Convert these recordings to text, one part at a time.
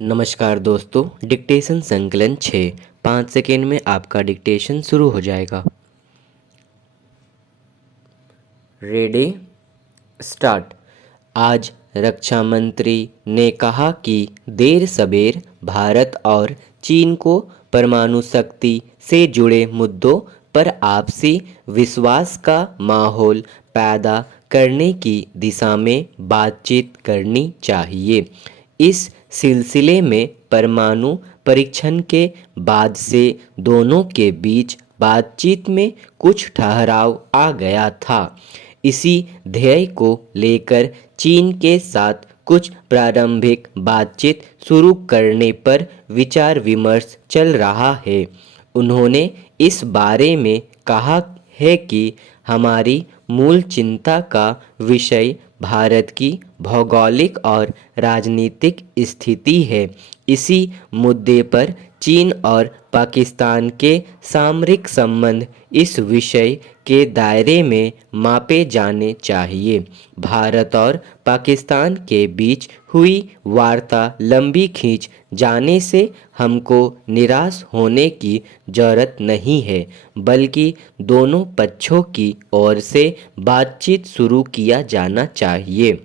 नमस्कार दोस्तों, डिक्टेशन संकलन 6 5 सेकेंड में आपका डिक्टेशन शुरू हो जाएगा। Ready start. आज रक्षा मंत्री ने कहा कि देर सबेर भारत और चीन को परमाणु शक्ति से जुड़े मुद्दों पर आपसी विश्वास का माहौल पैदा करने की दिशा में बातचीत करनी चाहिए। इस सिलसिले में परमाणु परीक्षण के बाद से दोनों के बीच बातचीत में कुछ ठहराव आ गया था। इसी ध्येय को लेकर चीन के साथ कुछ प्रारंभिक बातचीत शुरू करने पर विचार विमर्श चल रहा है। उन्होंने इस बारे में कहा है कि हमारी मूल चिंता का विषय भारत की भौगोलिक और राजनीतिक स्थिति है। इसी मुद्दे पर चीन और पाकिस्तान के सामरिक संबंध इस विषय के दायरे में मापे जाने चाहिए। भारत और पाकिस्तान के बीच हुई वार्ता लंबी खींच जाने से हमको निराश होने की जरूरत नहीं है, बल्कि दोनों पक्षों की ओर से बातचीत शुरू किया जाना चाहिए।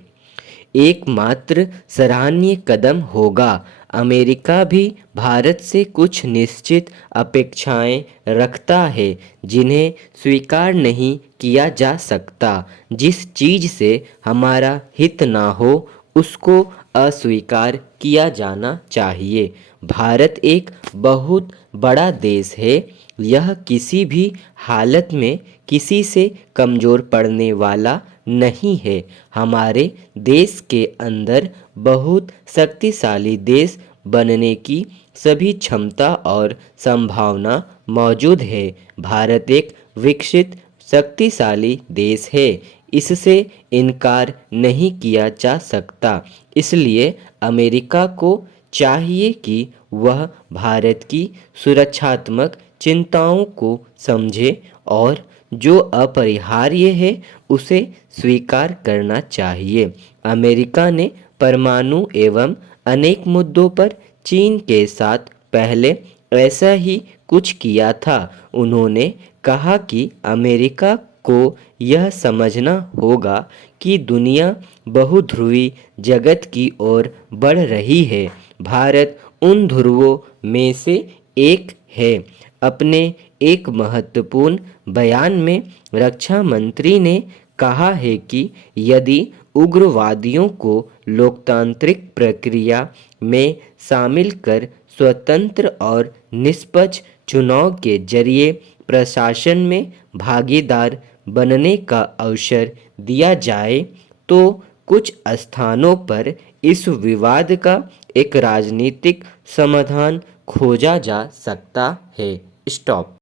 एकमात्र सराहनीय कदम होगा। अमेरिका भी भारत से कुछ निश्चित अपेक्षाएं रखता है जिन्हें स्वीकार नहीं किया जा सकता। जिस चीज़ से हमारा हित ना हो उसको अस्वीकार किया जाना चाहिए। भारत एक बहुत बड़ा देश है। यह किसी भी हालत में किसी से कमज़ोर पड़ने वाला नहीं है। हमारे देश के अंदर बहुत शक्तिशाली देश बनने की सभी क्षमता और संभावना मौजूद है। भारत एक विकसित शक्तिशाली देश है, इससे इनकार नहीं किया जा सकता। इसलिए अमेरिका को चाहिए कि वह भारत की सुरक्षात्मक चिंताओं को समझे और जो अपरिहार्य है उसे स्वीकार करना चाहिए। अमेरिका ने परमाणु एवं अनेक मुद्दों पर चीन के साथ पहले ऐसा ही कुछ किया था। उन्होंने कहा कि अमेरिका को यह समझना होगा कि दुनिया बहुध्रुवी जगत की ओर बढ़ रही है। भारत उन ध्रुवों में से एक है। अपने एक महत्वपूर्ण बयान में रक्षा मंत्री ने कहा है कि यदि उग्रवादियों को लोकतांत्रिक प्रक्रिया में शामिल कर स्वतंत्र और निष्पक्ष चुनाव के जरिए प्रशासन में भागीदार बनने का अवसर दिया जाए तो कुछ स्थानों पर इस विवाद का एक राजनीतिक समाधान खोजा जा सकता है। स्टॉप।